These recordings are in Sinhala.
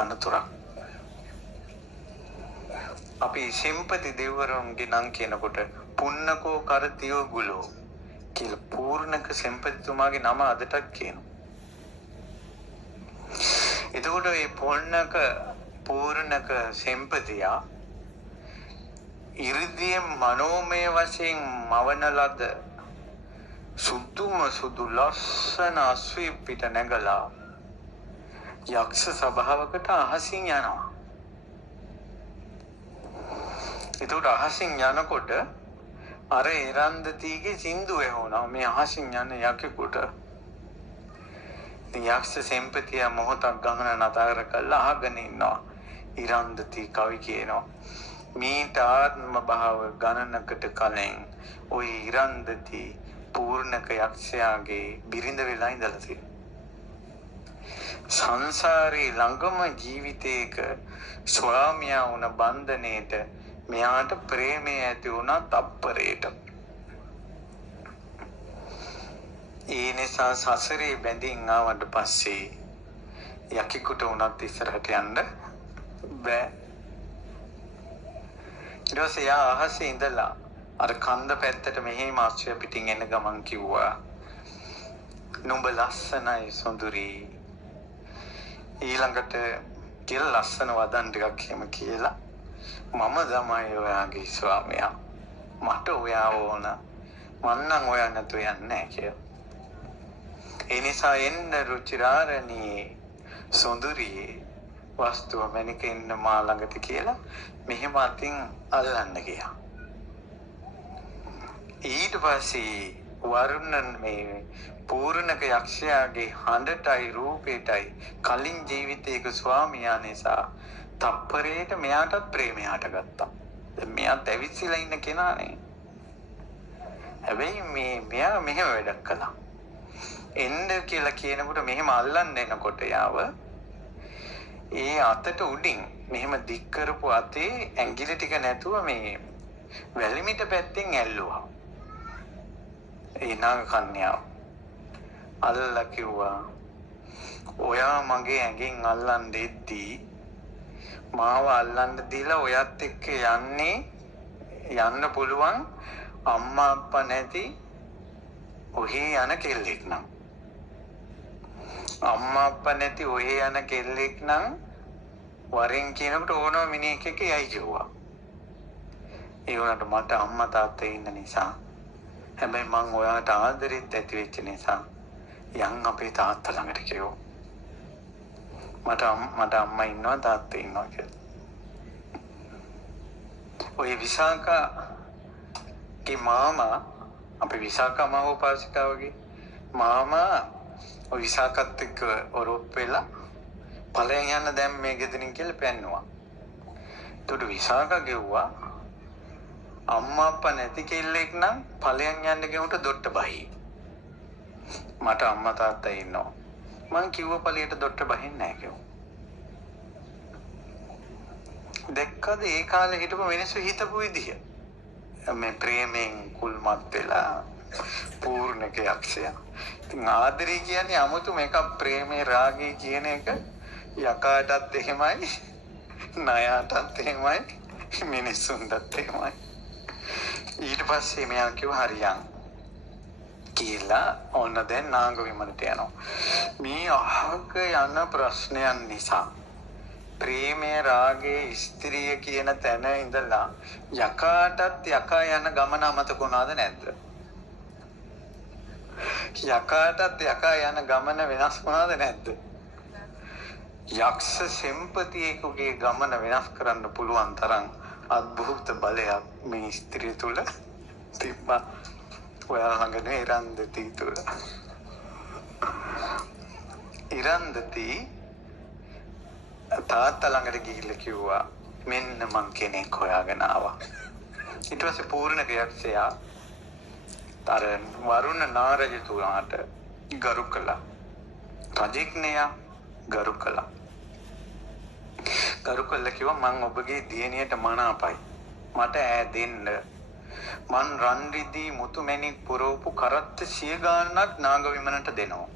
තනතුරක්. අපි සෙම්පති දෙවිවරුන්ගේ නම් කියනකොට පුන්නකෝ කරතියෝ ගුලෝ කියලා පූර්ණක සෙම්පතිතුමාගේ නම අදටත් කියනවා. එතකොට මේ පූර්ණක සෙම්පතියා ඉර්ධිය මනෝමය වශයෙන් මවන ලද සුදු ලස්සන අස්වැ පිට නැගලා යක්ෂ සභාවකට අහසින් යනවා. එතකොට අහසින් යනකොට අර එරන්දතිගේ සින්දු ඇහුණා මේ අහසින් යන යකෙකුට. ඉතින් යක්ෂ සෙම්පතිය මොහොතක් ගමන නතර කළා අහගෙන ඉන්නවා. ඉරන්දති කවි කියනවා මීට ආත්ම භාව ගණනකට කලින් ওই ඉරන්දති පූර්ණක යක්ෂයාගේ බිරිඳ වෙලා ඉඳලා තියෙනවා. සංසාරේ ළඟම ජීවිතයක ස්වාමියා වුණ බන්ධනයේට මෙයාට ප්‍රේමය ඇති වුණා තප්පරයට. ඒ නිසා සසරේ බැඳින් ආවට පස්සේ යකෙකුට උනත් ඉස්සරහට යන්න බෑ. ඊට පස්සේ යා අහසේ ඉඳලා අර කන්ද පැත්තට මෙහෙම ආශ්‍රය පිටින් එන ගමන් කිව්වා නුඹ ලස්සනයි සොඳුරි. ඊළඟට කියලා ලස්සන වදන් ටිකක් එහෙම කියලා මම තමයි ඔයාගේ ස්වාමියා. මට ඔයා ඕන. මන්නම් ඔයා නැතු යන්නේ නැහැ කියලා. ඒ නිසා එන්න රුචිරාරණී සොඳුරියේ වස්තුව මැනික ඉන්න මා ළඟට කියලා මෙහෙම අතින් අල්ලන්න ගියා. ඊට පස්සේ වරුණ මේ පූර්ණක යක්ෂයාගේ හඬටයි රූපයටයි කලින් ජීවිතයක ස්වාමියා නිසා තප්පරයට මෙයාටත් ප්‍රේමය හටගත්තා. දැන් මෙයාත් ඇවිස්සලා ඉන්න කෙනානේ. හැබැයි මෙයා මෙහෙම වැඩක් කළා. එන්න කියලා කියනකොට මෙහෙම අල්ලන්න එනකොට යාව ඒ අතට උඩින් මෙහෙම දික් කරපු අතේ ඇඟිලි ටික නැතුව මේ වැලිමිට පැත්තෙන් ඇල්ලුවා. ඒ නාග කන්‍යාව අල්ලලා කිව්වා ඔයා මගේ ඇඟෙන් අල්ලන් දෙද්දී මාව අල්ලන්න දීලා ඔයත් එක්ක යන්න පුළුවන් අම්මා අප්පා නැති ඔහේ යන කෙල්ලෙක් නම් අම්මා අප්පා නැති ඔහේ යන කෙල්ලෙක් නම් වරෙන් කියනකොට ඕනම මිනිහෙක් එක්ක යයි කිව්වා. ඒ වුණාට මට අම්මා තාත්තා ඉන්න නිසා හැබැයි මං ඔයාට ආදරෙත් ඇති වෙච්ච නිසා යන් අපේ තාත්තා ළඟට කිව්වා. මට අම්මා ඉන්නවා තාත්තා ඉන්නවා කියලා. ඔය විසාකගේ මාමා අපේ විසාකා මහෝපාසිකාවගේ මාමා ඔය විසාකත් එක්ක ඔරොප්පු වෙලා ඵලයන් යන්න දැන් මේ ගෙදරින් කියලා පෙන්නුවා. ඒකට විසාකා ගෙව්වා අම්මා අප්පා නැති කෙල්ලෙක් නම් ඵලයන් යන්න ගෙවුට දොට්ට බහි. මට අම්මා තාත්තා ඉන්නවා. මං කිව්ව ඵලයට දොට්ට බහින්නේ නැහැ කිව්වා. දැක්කද ඒ කාලේ හිටපු මිනිස්සු හිතපු විදිහ. මේ ප්‍රේමෙන් කුල්මත් වෙලා පූර්ණක යක්ෂයා. ඉතින් ආදරේ කියන්නේ 아무තු මේක ප්‍රේමේ රාගේ කියන එක යකාටත් එහෙමයි ණයාටත් එහෙමයි මිනිස්සුන්ටත් එහෙමයි. ඊට පස්සේ මෙයා කිව්වා හරියන් කියලා ඔන්න දැන් නාග විමනට යනවා. මේ අහක යන ප්‍රශ්නයන් නිසා ප්‍රේමය රාගේ ස්ත්‍රිය කියන තැන ඉඳලා යකාටත් යකා යන ගමන අමතක වුණාද නැද්ද? යකාටත් යකා යන ගමන වෙනස් වුණාද නැද්ද? යක්ෂ සෙම්පතියෙකුගේ ගමන වෙනස් කරන්න පුළුවන් තරම් අద్භූත බලයක් මේ ස්ත්‍රිය තුල තිබ්බා. ඔයා ළඟ නේ ඉරන්දති තුල. ඉරන්දති තාත්තා ළඟට ගිහිල්ලා කිව්වා මෙන්න මං කෙනෙක් හොයාගෙන ආවා. ඊට පස්සේ පූර්ණක යක්ෂයා තර වරුණ නාරජතුමාට ගරු කළා. රජෙක්නයා ගරු කළා. ගරු කළා කිව්වා මං ඔබගේ දියණියට මනාපයි. මට ඈ දෙන්න. මං රන් රිදී මුතු මැණික් පුරවපු කරත්ත 100 ගාණක් නාග විමනට දෙනවා.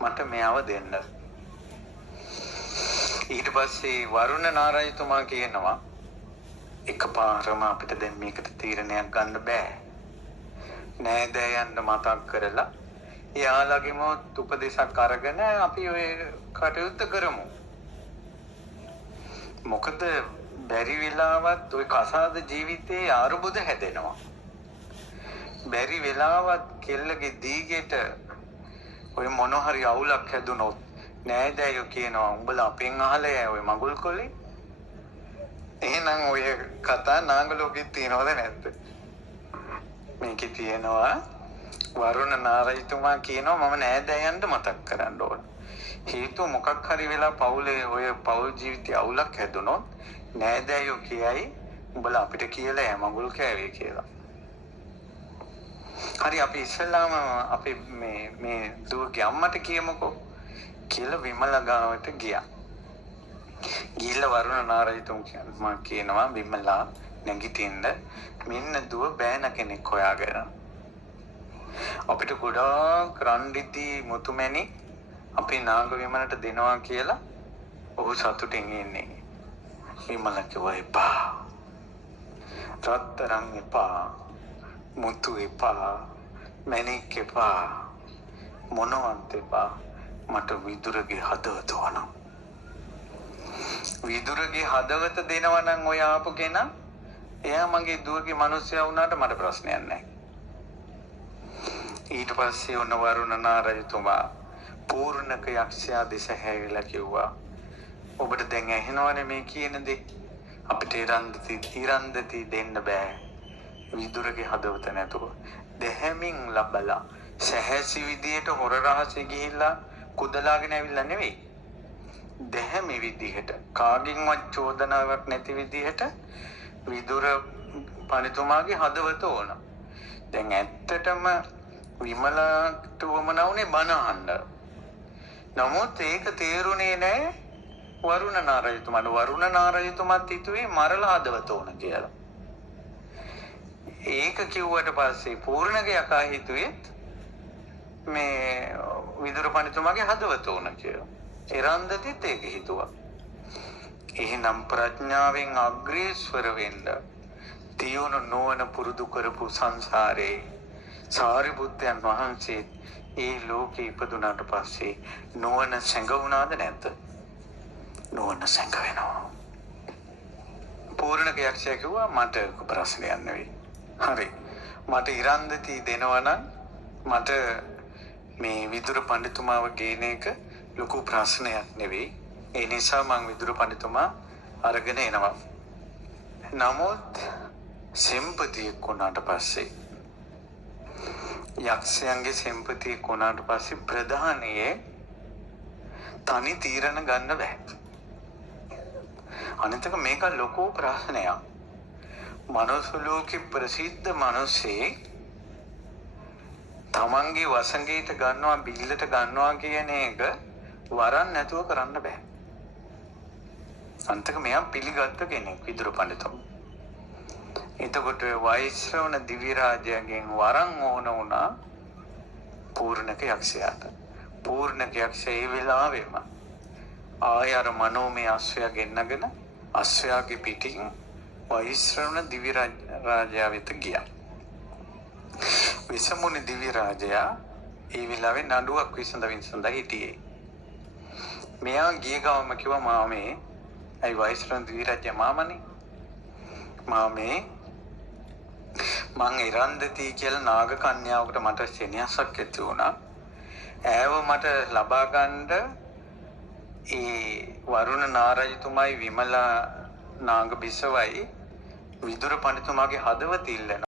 මට මෙයාව දෙන්න. පස්සේ වරුණ නාරජතුමා කියනවා එකපාරම අපිට දැන් මේකට තීරණයක් ගන්න බෑ. නෑදෑයන්ට මතක් කරලා එයාලගේම උපදේශක් අරගෙන අපි ඔය කටයුත්ත කරමු. මොකද බැරි වෙලාවත් ඔය කසාද ජීවිතේ අරුබුද හැදෙනවා. බැරි වෙලාවත් කෙල්ලගේ දීගෙට ඔය මොන හරි අවුලක් හැදුනොත් නෑදෑයෝ කියනවා උඹලා අපෙන් අහලා යෑ ඔය මගුල් කොල්ලේ. එහෙනම් ඔය කතා නාගලෝකෙත් තියනවද නැද්ද? මේකේ තියෙනවා වරුණ නාරජතුමා කියනවා මම නෑදෑයන්ට මතක් කරන්න ඕන. හේතුව මොකක් හරි වෙලා පවුලේ ඔය පවුල් ජීවිතය අවුලක් හැදුනොත් නෑදෑයෝ කියයි උඹලා අපිට කියලා යා මගුල් කෑවේ කියලා. හරි අපි ඉස්සෙල්ලාම අපි මේ දුවගේ අම්මට කියමුකෝ කියලා විමල ගාවට ගියා. ගිහිල්ලා වරුණ නාරජතුමා කියනවා විමලා නැගිටින්න මෙන්න දුව බෑන කෙනෙක් හොයාගෙන. අපිට ගොඩාක් රන්දිති මුතුමැණි අපි නාග විමලට දෙනවා කියලා ඔහු සතුටින් ඉන්නේ. විමල කිව්වා එපා. රත්තරන් එපා. මුතු එපා. මැණික් එපා. මොනවත් එපා. මට විදුරගේ හදවත ඕන. විදුරගේ හදවත දෙනවා නම් ඔය ආපු කෙනා එයා මගේ දුවගේ මිනිස්සයා වුණාට මට ප්‍රශ්නයක් නැහැ. ඊට පස්සේ ඔන්න වරුණ නාරජතුමා පූර්ණක යක්ෂයා දෙස හැරිලා කිව්වා ඔබට දැන් ඇහෙනවනේ මේ කියන දේ. අපිට ඉරන්දති දෙන්න බෑ. විදුරගේ හදවත නැතුව දෙහැමින් ලබලා සැහැසි විදියට හොර රහසේ ගිහිල්ලා කුදලාගෙන ඇවිල්ලා නෙවෙයි. දෙහැමි විදිහට කාගෙන්වත් චෝදනාවක් නැති විදිහට විදුර පඬිතුමාගේ හදවත ඕන. දැන් ඇත්තටම විමලට වමනවුනේ බණ අහන්න. නමුත් ඒක තේරුනේ නැහැ වරුණ නාරජතුමාට. වරුණ නාරජතුමාත් හිතුවේ මරලා හදවත ඕන කියලා. ඒක කිව්වට පස්සේ පූර්ණගේ යකා හිතුවේ මේ විදුර පඬිතුමාගේ හදවත ඕන කියලා. එරන්දතිත් ඒක හිතුවා. එහෙනම් ප්‍රඥාවෙන් අග්‍රේස්වර වෙන්න තියුණු නුවණ පුරුදු කරපු සංසාරේ සාරිපුත්තයන් වහන්සේ ඒ ලෝකේ ඉපදුනාට පස්සේ නුවණ සැඟවුණාද නැද්ද? නුවණ සැඟ වෙනවා. පූර්ණක යක්ෂයා කිව්වා මට ප්‍රශ්නයක් නෙවෙයි. හරි. මට ඉරන්දති දෙනවා නම් මට මේ විදුර පඬිතුමාව ගේන එක ලොකු ප්‍රශ්නයක් නෙවෙයි. ඒ නිසා මං විදුර පඬිතුමා අරගෙන එනවා. නමුත් සෙම්පතිය කොනාට පස්සේ යක්ෂයන්ගේ සෙම්පතිය කොනාට පස්සේ ප්‍රධානයේ තනි තීරණ ගන්න බෑ. අනිතක මේක ලොකු ප්‍රශ්නයක්. මනුස්ස ලෝකේ ප්‍රසිද්ධ මිනිස්සේ තමන්ගේ වසඟයට ගන්නවා බිල්ලට ගන්නවා කියන එක වරන් නැතුව කරන්න බෑ. අන්තක මෙයා පිළිගත්ත කෙනෙක් විදුර පඬිතුමා. එතකොට වෛශ්‍රවණ දිව්‍ය රාජයාගෙන් වරන් ඕන වුණා පූර්ණක යක්ෂයාට. පූර්ණක යක්ෂයා ඒ වෙලාවෙම ආය අර මනෝමය අශ්වයා ගෙන්නගෙන අශ්වයාගේ පිටින් වෛශ්‍රවණ දිව්‍ය රාජයා වෙත ගියා. විසමුනි දිව්‍ය රාජයා ඒ වෙලාවේ නඩුවක් විසඳ හිටියේ. මෙයා ගිය ගමම කිව්වා මාමේ ඇයි වෛශ්‍රවණ දිව්‍ය රාජයා මාමනේ මාමේ මං ඉරන්දති කියලා නාග කන්‍යාවකට මට සෙනෙහසක් ඇති වුණා. ඈව මට ලබා ගන්න ඒ වරුණ නාරජතුමායි විමලා නාග බිසවයි විදුර පඬිතුමාගේ හදවත ඉල්ලන